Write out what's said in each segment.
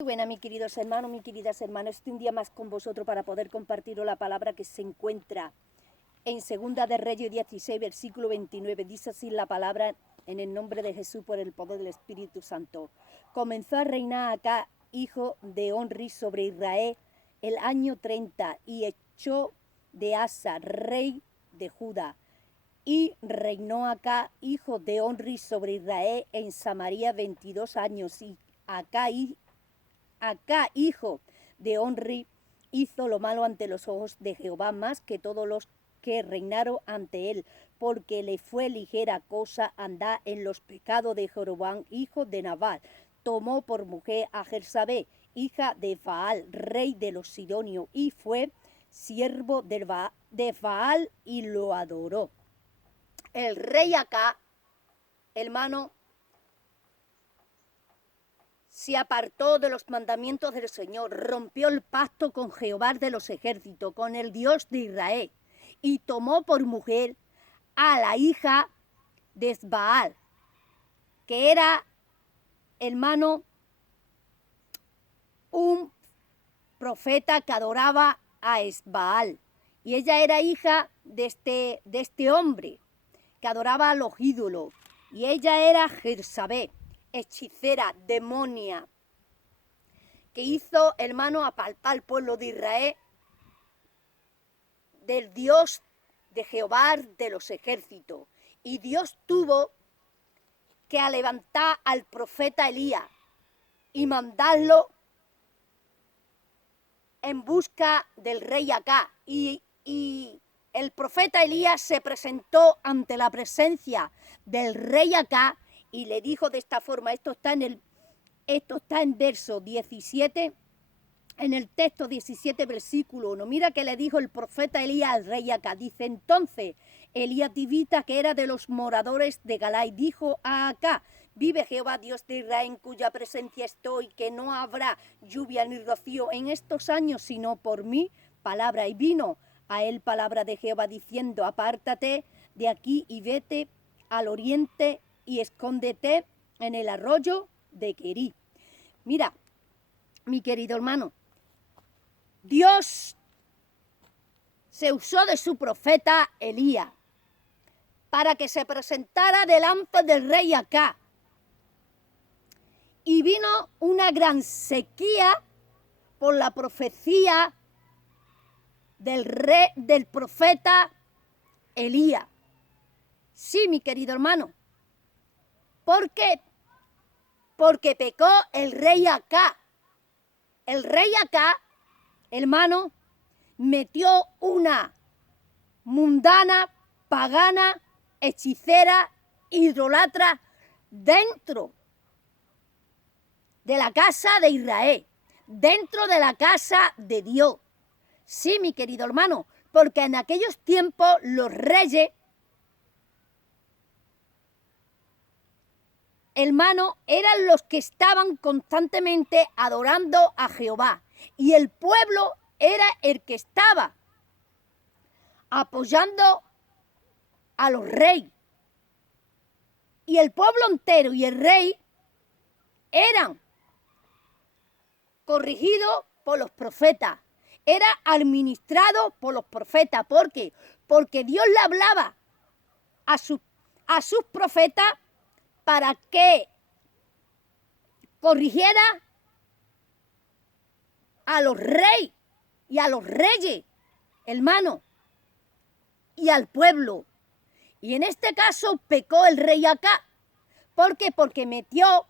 Buena, mis queridos hermanos, mis queridas hermanas, estoy un día más con vosotros para poder compartiros la palabra que se encuentra en Segunda de Reyes 16, versículo 29. Dice así la palabra: en el nombre de Jesús, por el poder del Espíritu Santo. Comenzó a reinar Acá, hijo de Onri, sobre Israel el año 30, y echó de Asa, rey de Judá. Y reinó Acá, hijo de Onri, sobre Israel en Samaria 22 años. Y Acá, hijo de Onri, hizo lo malo ante los ojos de Jehová más que todos los que reinaron ante él, porque le fue ligera cosa andar en los pecados de Jeroboam, hijo de Nabat. Tomó por mujer a Jezabel, hija de Baal, rey de los sidonios, y fue siervo de Baal y lo adoró. El rey Acá, hermano, se apartó de los mandamientos del Señor, rompió el pacto con Jehová de los ejércitos, con el Dios de Israel, y tomó por mujer a la hija de Baal, que era, hermano, un profeta que adoraba a Baal, y ella era hija de este hombre que adoraba a los ídolos, y ella era Jezabel, hechicera, demonia, que hizo, hermano, apartar al pueblo de Israel del Dios de Jehová de los ejércitos. Y Dios tuvo que levantar al profeta Elías y mandarlo en busca del rey Acá. Y el profeta Elías se presentó ante la presencia del rey Acá y le dijo de esta forma. Esto está en verso 17, en el texto 17, versículo 1. Mira que le dijo el profeta Elías al rey Acá. Dice: entonces Elías Tibita, que era de los moradores de Galai, dijo a Acá: vive Jehová Dios de Israel, en cuya presencia estoy, que no habrá lluvia ni rocío en estos años, sino por mí palabra. Y vino a él palabra de Jehová diciendo: apártate de aquí y vete al oriente y escóndete en el arroyo de Querí. Mira, mi querido hermano, Dios se usó de su profeta Elías para que se presentara delante del rey Acá. Y vino una gran sequía por la profecía del profeta Elías. Sí, mi querido hermano. ¿Por qué? Porque pecó el rey Acá. El rey Acá, hermano, metió una mundana, pagana, hechicera, idolatra dentro de la casa de Israel, dentro de la casa de Dios. Sí, mi querido hermano, porque en aquellos tiempos los reyes, hermano, eran los que estaban constantemente adorando a Jehová, y el pueblo era el que estaba apoyando a los reyes. Y el pueblo entero y el rey eran corregidos por los profetas, era administrado por los profetas. ¿Por qué? Porque Dios le hablaba a sus profetas para que corrigiera a los reyes y a los reyes, hermano, y al pueblo. Y en este caso pecó el rey Acá. ¿Por qué? Porque metió,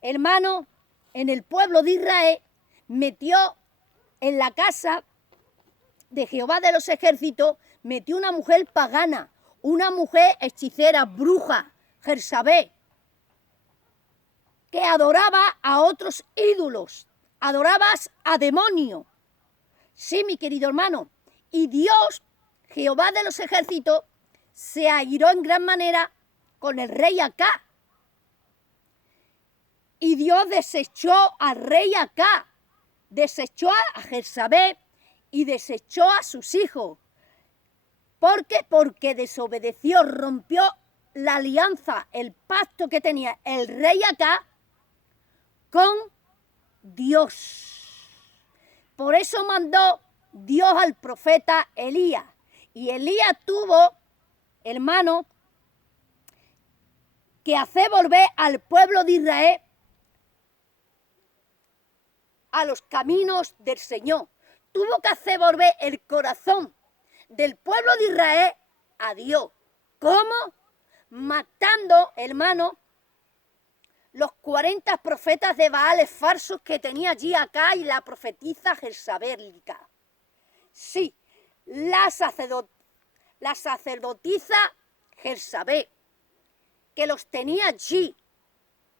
hermano, en el pueblo de Israel, metió en la casa de Jehová de los ejércitos, metió una mujer pagana, una mujer hechicera, bruja, Jezabel, que adoraba a otros ídolos, adoraba a demonios. Sí, mi querido hermano. Y Dios, Jehová de los ejércitos, se airó en gran manera con el rey Acá. Y Dios desechó al rey Acá, desechó a Jezabel y desechó a sus hijos. ¿Por qué? Porque desobedeció, rompió la alianza, el pacto que tenía el rey Acá con Dios. Por eso mandó Dios al profeta Elías. Y Elías tuvo, hermano, que hacer volver al pueblo de Israel a los caminos del Señor. Tuvo que hacer volver el corazón del pueblo de Israel a Dios. ¿Cómo? Matando, hermano, los 40 profetas de Baales falsos que tenía allí acá y la profetisa Jezabelica. Sí, la sacerdotisa Jezabel, que los tenía allí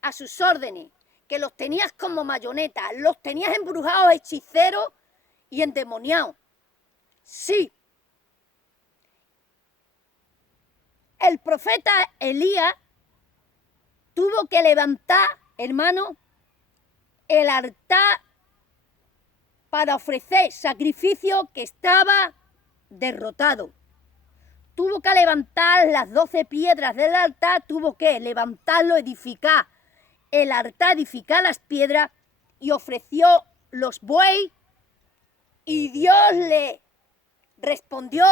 a sus órdenes, que los tenías como mayonetas, los tenías embrujados, hechiceros y endemoniados. Sí. El profeta Elías tuvo que levantar, hermano, el altar para ofrecer sacrificio que estaba derrotado. Tuvo que levantar las 12 piedras del altar, tuvo que levantarlo, edificar el altar, edificar las piedras y ofreció los bueyes y Dios le respondió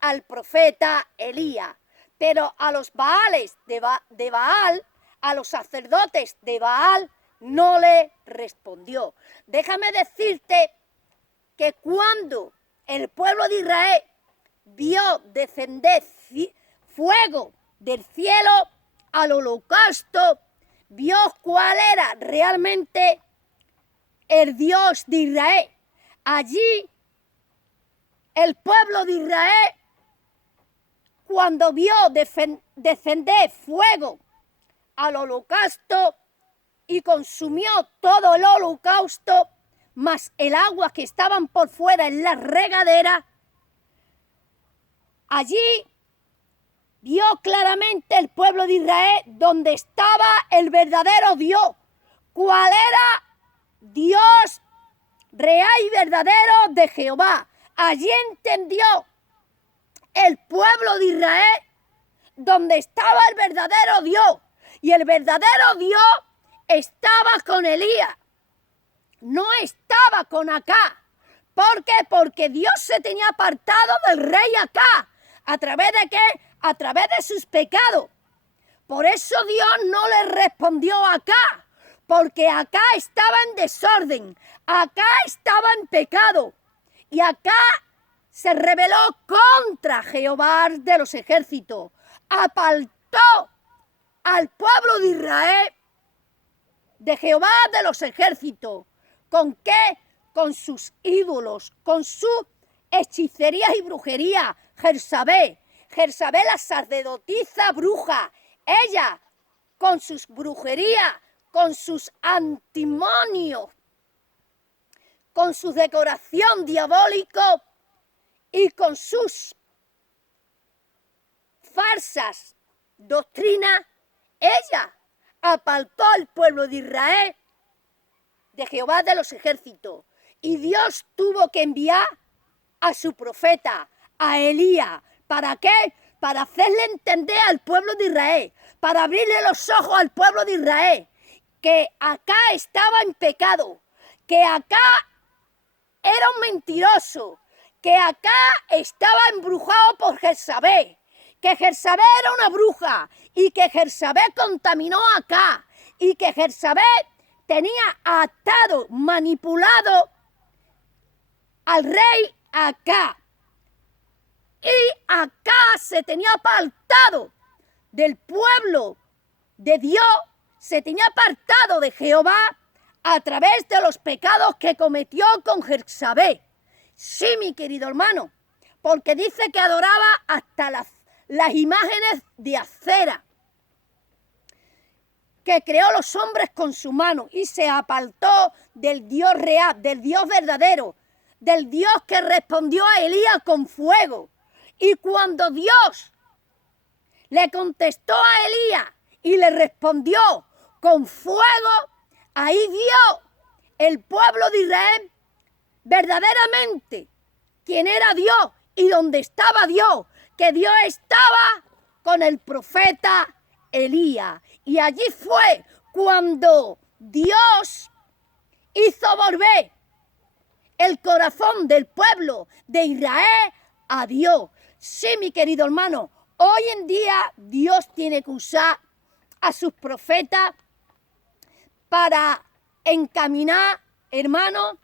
al profeta Elías. Pero a los Baales de Baal, a los sacerdotes de Baal, no le respondió. Déjame decirte que cuando el pueblo de Israel vio descender fuego del cielo al holocausto, vio cuál era realmente el Dios de Israel. Allí el pueblo de Israel, cuando vio descender fuego al holocausto y consumió todo el holocausto, más el agua que estaban por fuera en la regadera, allí vio claramente el pueblo de Israel donde estaba el verdadero Dios, cuál era Dios real y verdadero de Jehová. Allí entendió el pueblo de Israel donde estaba el verdadero Dios. Y el verdadero Dios estaba con Elías, no estaba con Acá. ¿Por qué? Porque Dios se tenía apartado del rey Acá. ¿A través de qué? A través de sus pecados. Por eso Dios no le respondió a Acá, porque Acá estaba en desorden, Acá estaba en pecado. Y Acá se rebeló contra Jehová de los ejércitos, apartó al pueblo de Israel de Jehová de los ejércitos. ¿Con qué? Con sus ídolos, con su hechicería y brujería. Jezabel, la sacerdotisa bruja, ella con sus brujerías, con sus antimonios, con su decoración diabólico y con sus falsas doctrinas, ella apartó al pueblo de Israel de Jehová de los ejércitos. Y Dios tuvo que enviar a su profeta, a Elías. ¿Para qué? Para hacerle entender al pueblo de Israel, para abrirle los ojos al pueblo de Israel, que Acá estaba en pecado, que Acá era un mentiroso, que Acá estaba embrujado por Jezabel, que Jezabel era una bruja y que Jezabel contaminó Acá y que Jezabel tenía atado, manipulado al rey Acá. Y Acá se tenía apartado del pueblo de Dios, se tenía apartado de Jehová a través de los pecados que cometió con Jezabel. Sí, mi querido hermano, porque dice que adoraba hasta las imágenes de acera, que creó los hombres con su mano y se apartó del Dios real, del Dios verdadero, del Dios que respondió a Elías con fuego. Y cuando Dios le contestó a Elías y le respondió con fuego, ahí vio el pueblo de Israel verdaderamente quién era Dios y dónde estaba Dios, que Dios estaba con el profeta Elías. Y allí fue cuando Dios hizo volver el corazón del pueblo de Israel a Dios. Sí, mi querido hermano, hoy en día Dios tiene que usar a sus profetas para encaminar, hermanos,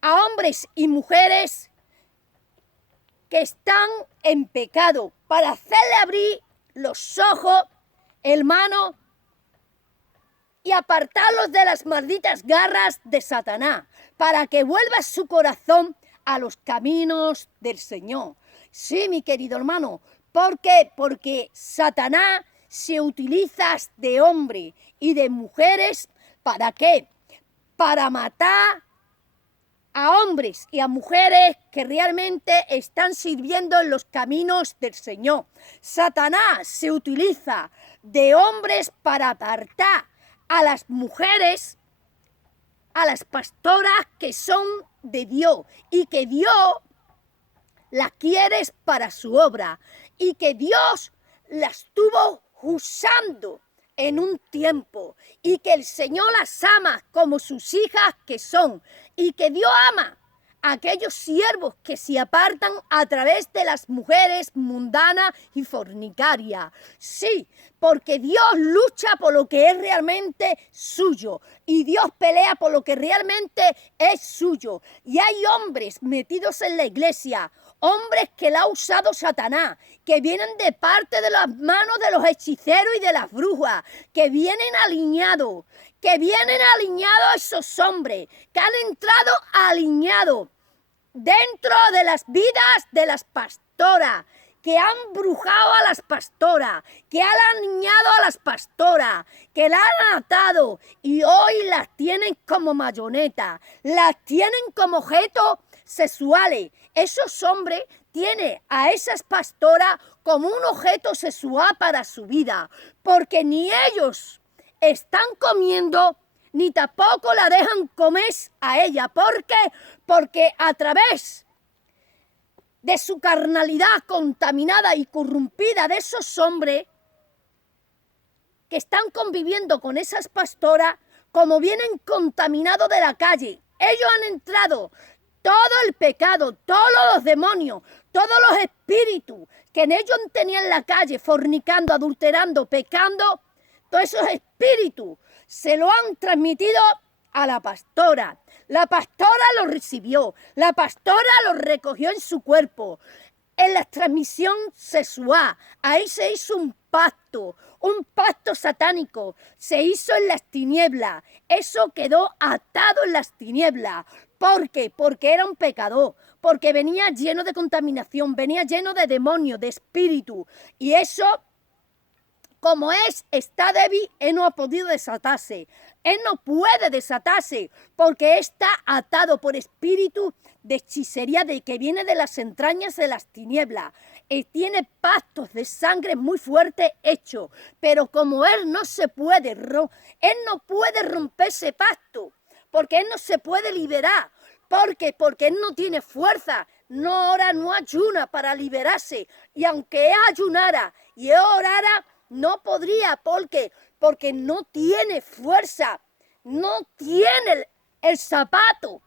a hombres y mujeres que están en pecado, para hacerle abrir los ojos, hermanos, y apartarlos de las malditas garras de Satanás, para que vuelva su corazón a los caminos del Señor. Sí, mi querido hermano, ¿por qué? Porque Satanás se utiliza de hombres y de mujeres, ¿para qué? Para matar a hombres y a mujeres que realmente están sirviendo en los caminos del Señor. Satanás se utiliza de hombres para apartar a las mujeres, a las pastoras que son de Dios y que Dios las quiere para su obra y que Dios las estuvo usando en un tiempo y que el Señor las ama como sus hijas que son y que Dios ama a aquellos siervos que se apartan a través de las mujeres mundanas y fornicarias. Sí, porque Dios lucha por lo que es realmente suyo y Dios pelea por lo que realmente es suyo. Y hay hombres metidos en la iglesia, hombres que la ha usado Satanás, que vienen de parte de las manos de los hechiceros y de las brujas, que vienen alineados esos hombres, que han entrado alineados dentro de las vidas de las pastoras, que han brujado a las pastoras, que han alineado a las pastoras, que la han atado y hoy las tienen como marionetas, las tienen como objetos sexuales. Esos hombres tienen a esas pastoras como un objeto sexual para su vida, porque ni ellos están comiendo, ni tampoco la dejan comer a ella. ¿Por qué? Porque a través de su carnalidad contaminada y corrompida de esos hombres que están conviviendo con esas pastoras, como vienen contaminados de la calle, ellos han entrado todo el pecado, todos los demonios, todos los espíritus que en ellos tenían en la calle, fornicando, adulterando, pecando, todos esos espíritus se lo han transmitido a la pastora. La pastora lo recibió, la pastora lo recogió en su cuerpo. En la transmisión sexual, ahí se hizo un pacto satánico, se hizo en las tinieblas, eso quedó atado en las tinieblas. ¿Por qué? Porque era un pecador, porque venía lleno de contaminación, venía lleno de demonios, de espíritu, y eso, como está débil, él no ha podido desatarse. Él no puede desatarse porque está atado por espíritu de hechicería de que viene de las entrañas de las tinieblas. Él tiene pactos de sangre muy fuertes hechos, pero como él no puede romper ese pacto, porque él no se puede liberar. ¿Por qué? Porque él no tiene fuerza, no ora, no ayuna para liberarse. Y aunque él ayunara y él orara, no podría. ¿Por qué? Porque no tiene fuerza, no tiene el zapato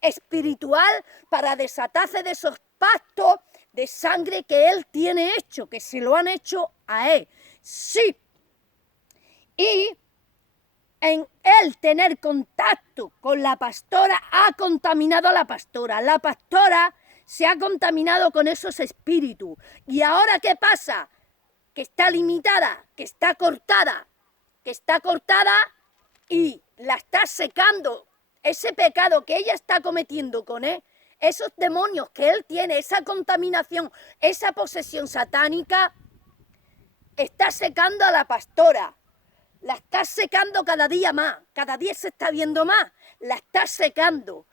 espiritual para desatarse de esos pactos de sangre que él tiene hecho, que se lo han hecho a él. Sí. Y en él tener contacto con la pastora ha contaminado a la pastora. La pastora se ha contaminado con esos espíritus. ¿Y ahora qué pasa? Que está limitada, que está cortada y la está secando. Ese pecado que ella está cometiendo con él, esos demonios que él tiene, esa contaminación, esa posesión satánica, está secando a la pastora. La está secando cada día más, cada día se está viendo más, la está secando,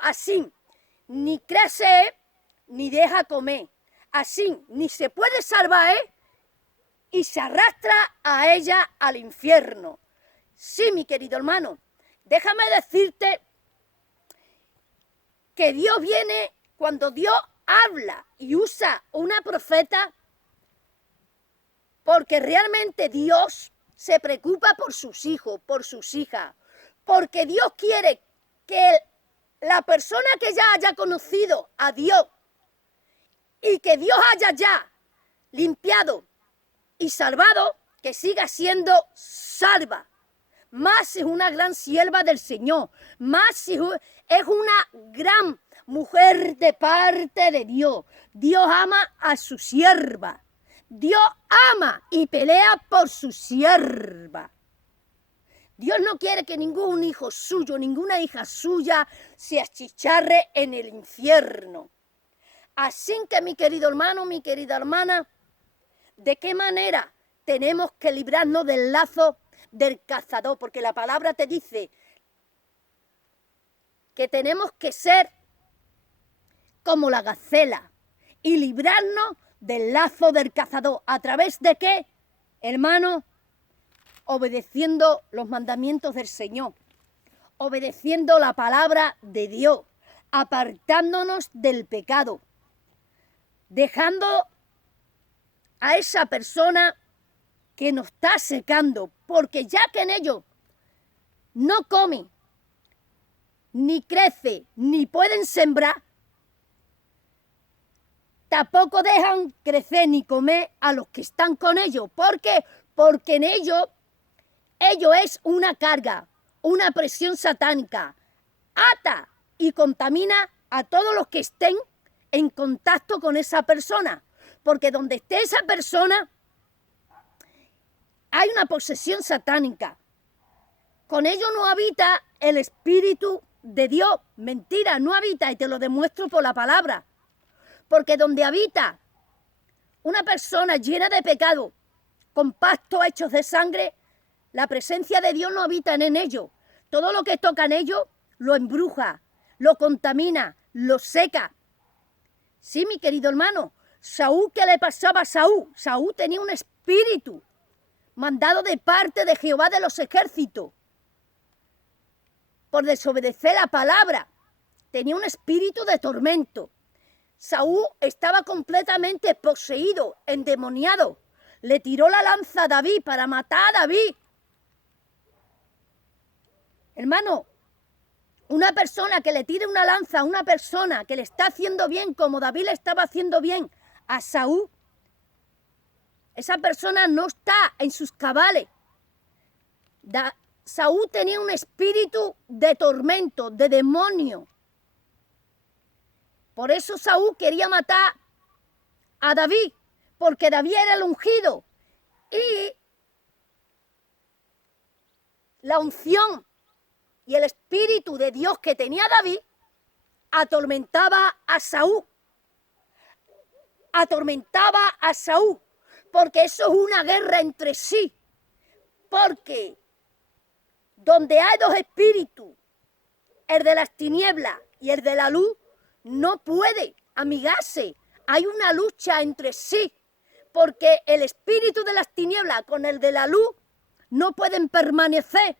así, ni crece ni deja comer, así, ni se puede salvar y se arrastra a ella al infierno. Sí, mi querido hermano, déjame decirte que Dios viene, cuando Dios habla y usa una profeta, porque realmente Dios se preocupa por sus hijos, por sus hijas, Porque Dios quiere que la persona que ya haya conocido a Dios y que Dios haya ya limpiado y salvado, que siga siendo salva. Más si es una gran sierva del Señor, más si es una gran mujer de parte de Dios. Dios ama a su sierva. Dios ama y pelea por su sierva. Dios no quiere que ningún hijo suyo, ninguna hija suya se achicharre en el infierno. Así que, mi querido hermano, mi querida hermana, ¿de qué manera tenemos que librarnos del lazo del cazador? Porque la palabra te dice que tenemos que ser como la gacela y librarnos del lazo del cazador. ¿A través de qué, hermano? Obedeciendo los mandamientos del Señor, obedeciendo la palabra de Dios, apartándonos del pecado, dejando a esa persona que nos está secando, porque ya que en ellos no come, ni crece, ni pueden sembrar, tampoco dejan crecer ni comer a los que están con ellos. ¿Por qué? Porque en ellos es una carga, una presión satánica, ata y contamina a todos los que estén en contacto con esa persona, porque donde esté esa persona hay una posesión satánica. Con ello no habita el Espíritu de Dios. Mentira, no habita, y te lo demuestro por la palabra. Porque donde habita una persona llena de pecado, con pactos hechos de sangre, la presencia de Dios no habita en ellos. Todo lo que toca en ellos lo embruja, lo contamina, lo seca. Sí, mi querido hermano, Saúl, ¿qué le pasaba a Saúl? Saúl tenía un espíritu mandado de parte de Jehová de los ejércitos por desobedecer la palabra. Tenía un espíritu de tormento. Saúl estaba completamente poseído, endemoniado. Le tiró la lanza a David para matar a David. Hermano, una persona que le tire una lanza a una persona que le está haciendo bien, como David le estaba haciendo bien a Saúl, esa persona no está en sus cabales. Saúl tenía un espíritu de tormento, de demonio. Por eso Saúl quería matar a David, porque David era el ungido. Y la unción y el espíritu de Dios que tenía David atormentaba a Saúl. Atormentaba a Saúl, porque eso es una guerra entre sí. Porque donde hay dos espíritus, el de las tinieblas y el de la luz, no puede amigarse. Hay una lucha entre sí, porque el espíritu de las tinieblas con el de la luz no pueden permanecer,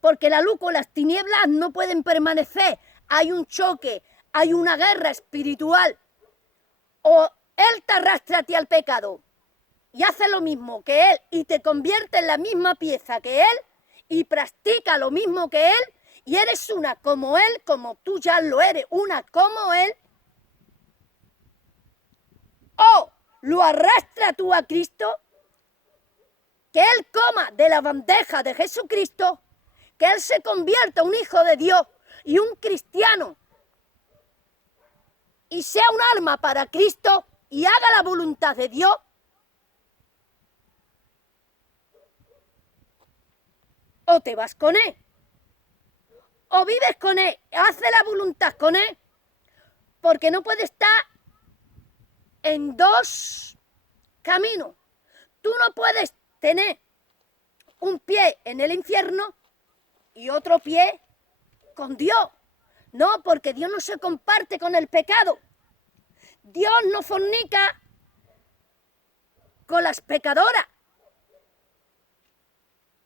porque la luz con las tinieblas no pueden permanecer. Hay un choque, hay una guerra espiritual. O él te arrastra a ti al pecado y hace lo mismo que él y te convierte en la misma pieza que él y practica lo mismo que él y eres una como él, como tú ya lo eres, una como él. O lo arrastra tú a Cristo, que él coma de la bandeja de Jesucristo, que él se convierta en un hijo de Dios y un cristiano y sea un alma para Cristo y haga la voluntad de Dios. O te vas con él, o vives con él, hace la voluntad con él, porque no puede estar en dos caminos. Tú no puedes tener un pie en el infierno y otro pie con Dios. No, porque Dios no se comparte con el pecado. Dios no fornica con las pecadoras.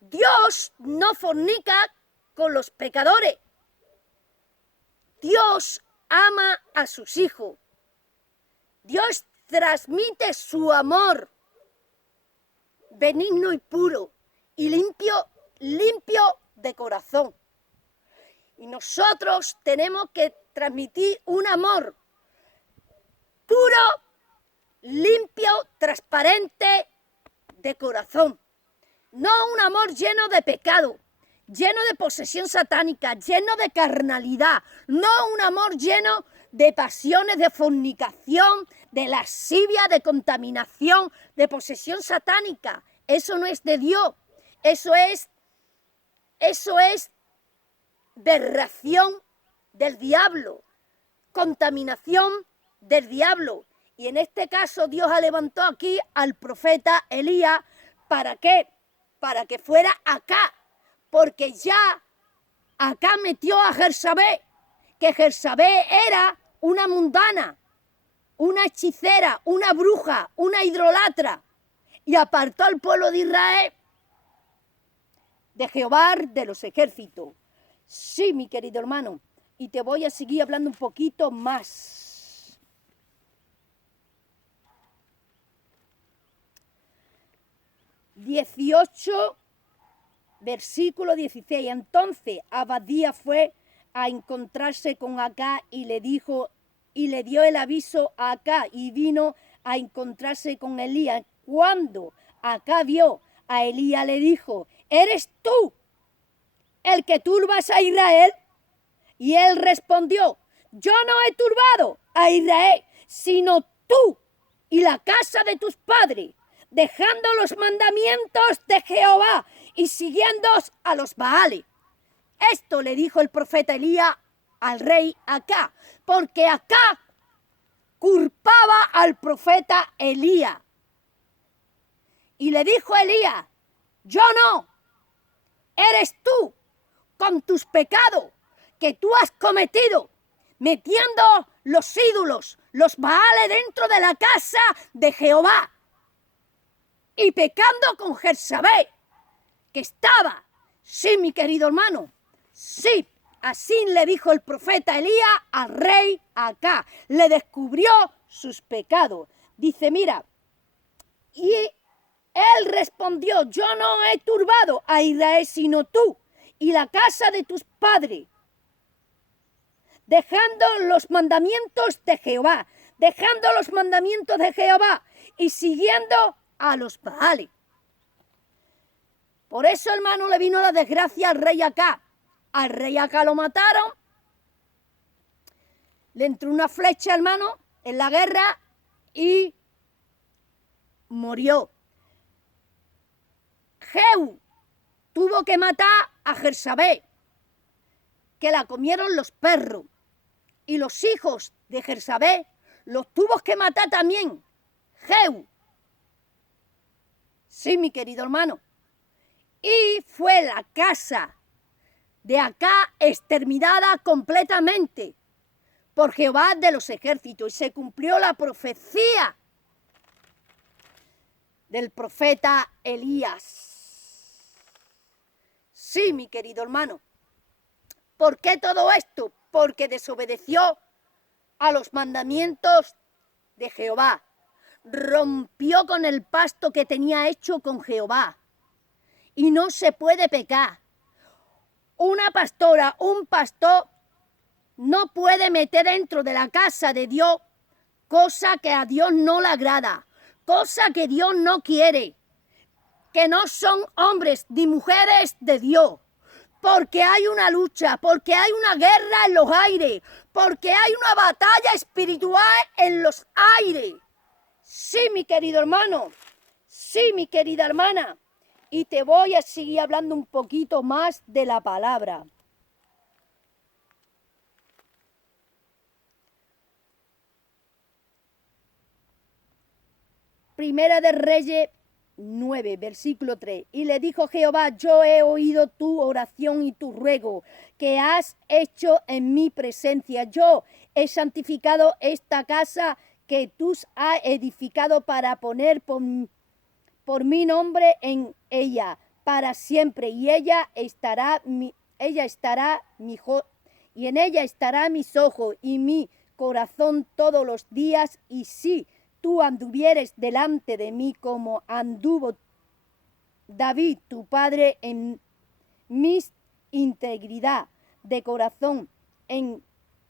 Dios no fornica con los pecadores. Dios ama a sus hijos. Dios transmite su amor benigno y puro y limpio de corazón. Y nosotros tenemos que transmitir un amor puro, limpio, transparente de corazón. No un amor lleno de pecado, lleno de posesión satánica, lleno de carnalidad. No un amor lleno de pasiones, de fornicación, de lascivia, de contaminación, de posesión satánica. Eso no es de Dios. Eso es aberración del diablo, contaminación del diablo. Y en este caso Dios ha levantado aquí al profeta Elías. ¿Para qué? Para que fuera acá, porque ya acá metió a Jezabel, que Jezabel era una mundana, una hechicera, una bruja, una idolatra, y apartó al pueblo de Israel de Jehová de los ejércitos. Sí, mi querido hermano, y te voy a seguir hablando un poquito más. Versículo 16. Entonces Abadía fue a encontrarse con Acá y le dijo, y le dio el aviso a Acá, y vino a encontrarse con Elías. Cuando Acá vio a Elías, le dijo: ¿eres tú el que turbas a Israel? Y él respondió: yo no he turbado a Israel, sino tú y la casa de tus padres, dejando los mandamientos de Jehová y siguiendo a los Baales. Esto le dijo el profeta Elías al rey Acá, porque Acá culpaba al profeta Elías. Y le dijo a Elías: yo no, eres tú con tus pecados que tú has cometido, metiendo los ídolos, los Baales dentro de la casa de Jehová y pecando con Jezabel, que estaba. Sí, mi querido hermano, sí, así le dijo el profeta Elías al rey Acá, le descubrió sus pecados. Dice, mira, y él respondió: yo no he turbado a Israel, sino tú y la casa de tus padres, dejando los mandamientos de Jehová, y siguiendo a los Baales. Por eso, hermano, le vino la desgracia al rey Acá. Al rey Acá lo mataron, le entró una flecha, hermano, en la guerra y murió. Jehú tuvo que matar a Jezabel, que la comieron los perros, y los hijos de Jezabel los tuvo que matar también Jehú. Sí, mi querido hermano. Y fue la casa de Acá exterminada completamente por Jehová de los ejércitos, y se cumplió la profecía del profeta Elías. Sí, mi querido hermano. ¿Por qué todo esto? Porque desobedeció a los mandamientos de Jehová. Rompió con el pacto que tenía hecho con Jehová. Y no se puede pecar. Una pastora, un pastor, no puede meter dentro de la casa de Dios cosa que a Dios no le agrada, cosa que Dios no quiere, que no son hombres ni mujeres de Dios. Porque hay una lucha, porque hay una guerra en los aires, porque hay una batalla espiritual en los aires. Sí, mi querido hermano, sí, mi querida hermana. Y te voy a seguir hablando un poquito más de la palabra. Primera de Reyes 9, versículo 3. Y le dijo Jehová: yo he oído tu oración y tu ruego que has hecho en mi presencia. Yo he santificado esta casa que tú has edificado para poner por mi nombre en ella para siempre, y en ella estará mis ojos y mi corazón todos los días. Y si tú anduvieres delante de mí como anduvo David tu padre en mi integridad, de corazón, en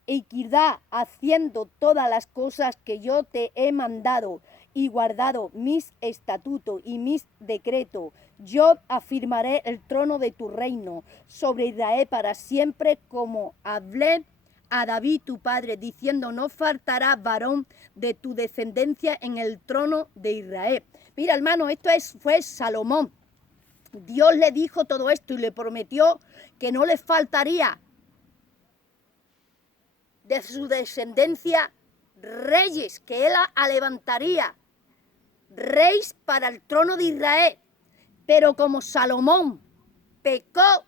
equidad, haciendo todas las cosas que yo te he mandado y guardado mis estatutos y mis decretos, yo afirmaré el trono de tu reino sobre Israel para siempre, como hablé a David tu padre, diciendo: no faltará varón de tu descendencia en el trono de Israel. Mira, hermano, fue Salomón. Dios le dijo todo esto y le prometió que no le faltaría de su descendencia reyes, que él levantaría reyes para el trono de Israel. Pero como Salomón pecó,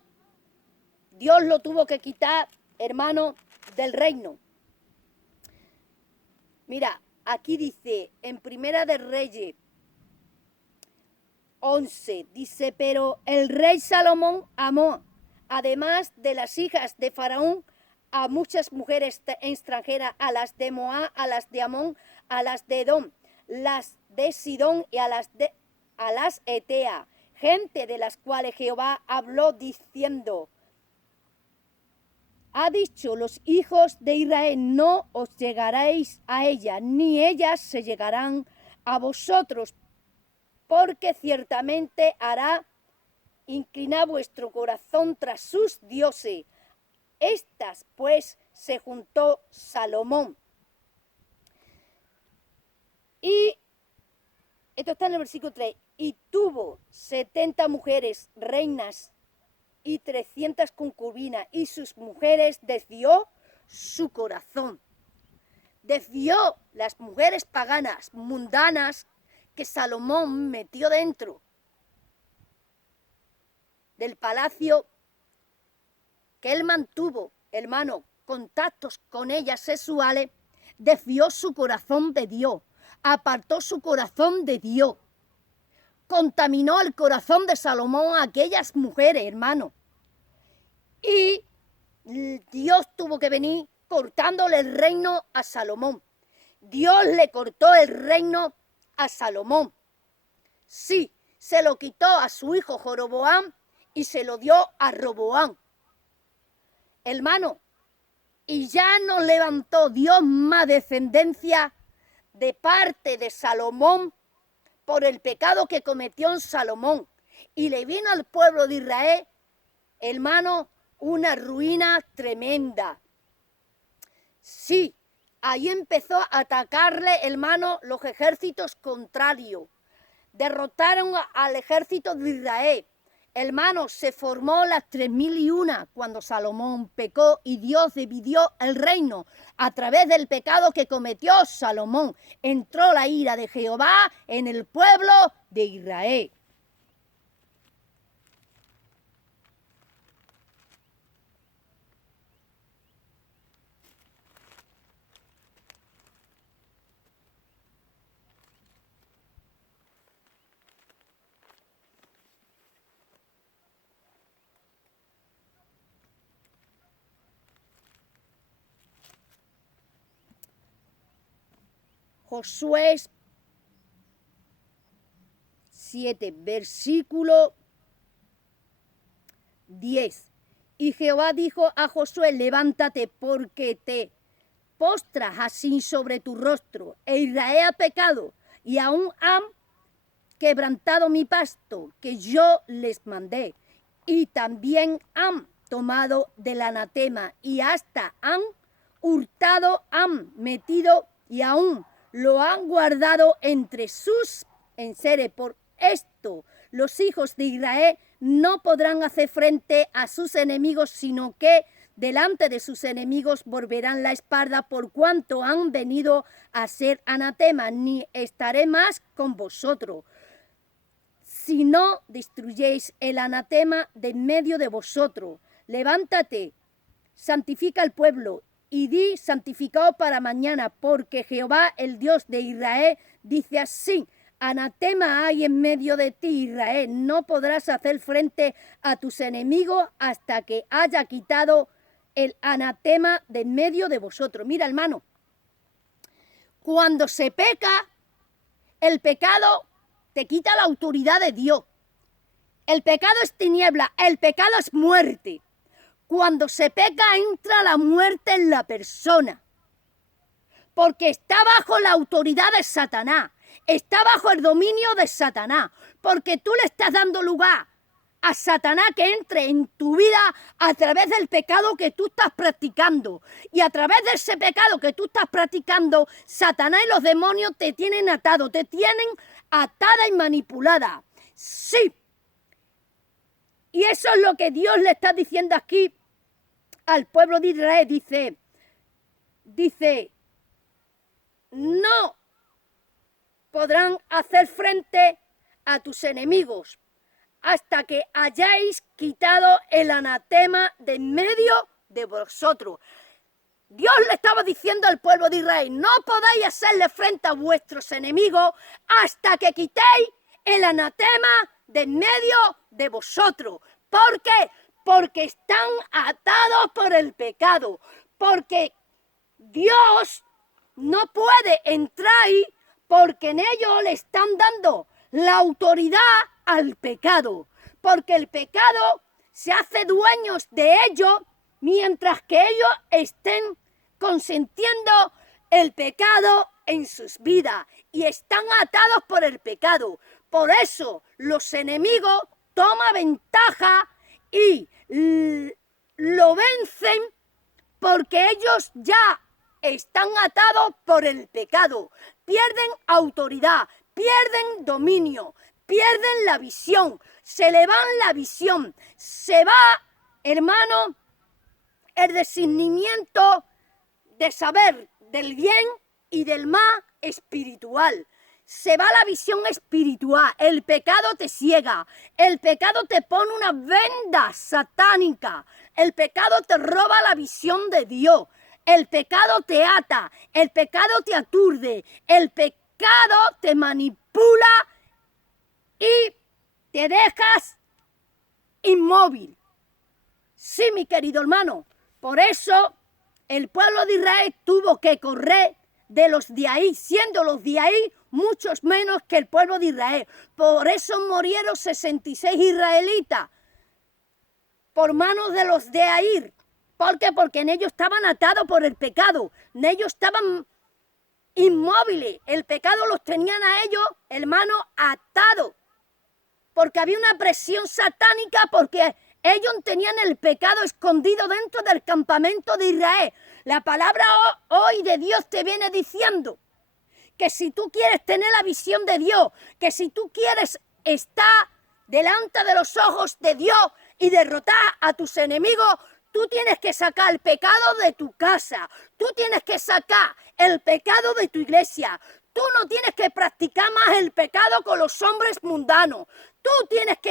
Dios lo tuvo que quitar, hermano, del reino. Mira, aquí dice, en Primera de Reyes 11, dice: pero el rey Salomón amó, además de las hijas de Faraón, a muchas mujeres extranjeras, a las de Moab, a las de Amón, a las de Edom, las de Sidón y a las Etea, gente de las cuales Jehová habló diciendo: ha dicho los hijos de Israel, no os llegaréis a ella, ni ellas se llegarán a vosotros, porque ciertamente hará inclinar vuestro corazón tras sus dioses. Estas pues se juntó Salomón. Y esto está en el versículo 3. Y tuvo 70 mujeres reinas y 300 concubinas, y sus mujeres desvió su corazón. Desvió las mujeres paganas, mundanas, que Salomón metió dentro del palacio, que él mantuvo, hermano, contactos con ellas sexuales. Desvió su corazón de Dios, apartó su corazón de Dios, contaminó el corazón de Salomón a aquellas mujeres, hermano. Y Dios tuvo que venir cortándole el reino a Salomón. Dios le cortó el reino a Salomón. Sí, se lo quitó a su hijo Joroboam y se lo dio a Roboam. Hermano, y ya no levantó Dios más descendencia de parte de Salomón por el pecado que cometió en Salomón. Y le vino al pueblo de Israel, hermano, una ruina tremenda. Sí, ahí empezó a atacarle, hermano, los ejércitos contrarios. Derrotaron al ejército de Israel. Hermano, se formó las 3001 cuando Salomón pecó y Dios dividió el reino a través del pecado que cometió Salomón. Entró la ira de Jehová en el pueblo de Israel. Josué 7, versículo 10. Y Jehová dijo a Josué: levántate, porque te postras así sobre tu rostro, e Israel ha pecado, y aún han quebrantado mi pacto que yo les mandé, y también han tomado del anatema, y hasta han hurtado, han metido, y aún lo han guardado entre sus enseres. Por esto los hijos de Israel no podrán hacer frente a sus enemigos, sino que delante de sus enemigos volverán la espalda, por cuanto han venido a ser anatema, ni estaré más con vosotros, si no destruyéis el anatema de en medio de vosotros. Levántate, santifica al pueblo, y di: santificado para mañana, porque Jehová, el Dios de Israel, dice así: anatema hay en medio de ti, Israel, no podrás hacer frente a tus enemigos hasta que haya quitado el anatema de en medio de vosotros. Mira, hermano, cuando se peca, el pecado te quita la autoridad de Dios. El pecado es tiniebla, el pecado es muerte. cuando se peca entra la muerte en la persona, porque está bajo la autoridad de Satanás, está bajo el dominio de Satanás, porque tú le estás dando lugar a Satanás que entre en tu vida a través del pecado que tú estás practicando. Y a través de ese pecado que tú estás practicando, Satanás y los demonios te tienen atado, te tienen atada y manipulada. Sí. Y eso es lo que Dios le está diciendo aquí al pueblo de Israel. Dice, no podrán hacer frente a tus enemigos hasta que hayáis quitado el anatema de en medio de vosotros. Dios le estaba diciendo al pueblo de Israel, no podáis hacerle frente a vuestros enemigos hasta que quitéis el anatema de en medio de vosotros. ¿Por qué? Porque están atados por el pecado, porque Dios no puede entrar ahí porque en ellos le están dando la autoridad al pecado, porque el pecado se hace dueños de ellos mientras que ellos estén consentiendo el pecado en sus vidas y están atados por el pecado. Por eso los enemigos toman ventaja y lo vencen porque ellos ya están atados por el pecado, pierden autoridad, pierden dominio, pierden la visión, se le va la visión, se va, hermano, el discernimiento de saber del bien y del mal espiritual. Se va la visión espiritual, el pecado te ciega, el pecado te pone una venda satánica, el pecado te roba la visión de Dios, el pecado te ata, el pecado te aturde, el pecado te manipula y te dejas inmóvil. Sí, mi querido hermano, por eso el pueblo de Israel tuvo que correr de los de ahí, siendo los de ahí muchos menos que el pueblo de Israel. Por eso murieron 66 israelitas por manos de los de ahí. ¿Por qué? Porque en ellos estaban atados por el pecado, en ellos estaban inmóviles, el pecado los tenían a ellos, hermano, atados, porque había una presión satánica, porque ellos tenían el pecado escondido dentro del campamento de Israel. La palabra hoy de Dios te viene diciendo que si tú quieres tener la visión de Dios, que si tú quieres estar delante de los ojos de Dios y derrotar a tus enemigos, tú tienes que sacar el pecado de tu casa, tú tienes que sacar el pecado de tu iglesia, tú no tienes que practicar más el pecado con los hombres mundanos, tú tienes que